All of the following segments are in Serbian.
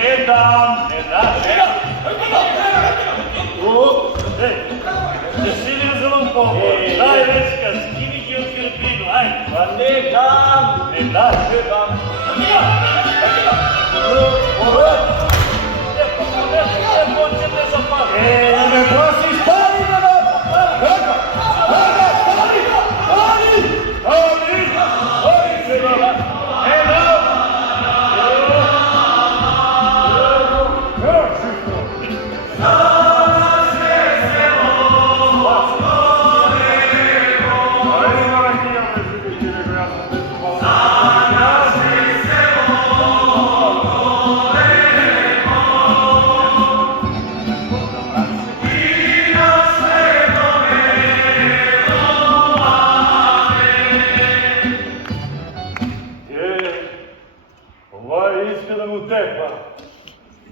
Ne dam. Jesi li uzelo pomoć? Daj Večka, skini ti od krpinu, ajde. Pa ne dam. Ne daš? Ne dam. Počete zapati. Ne prosiš, stani na nas! Stani! Stani! Ne dam!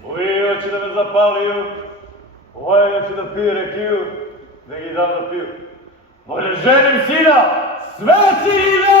Ovi hoće da me zapaliju, ovaj hoće da pije rekiju, da ih dam da piju. Može ženim sina, sve si idem!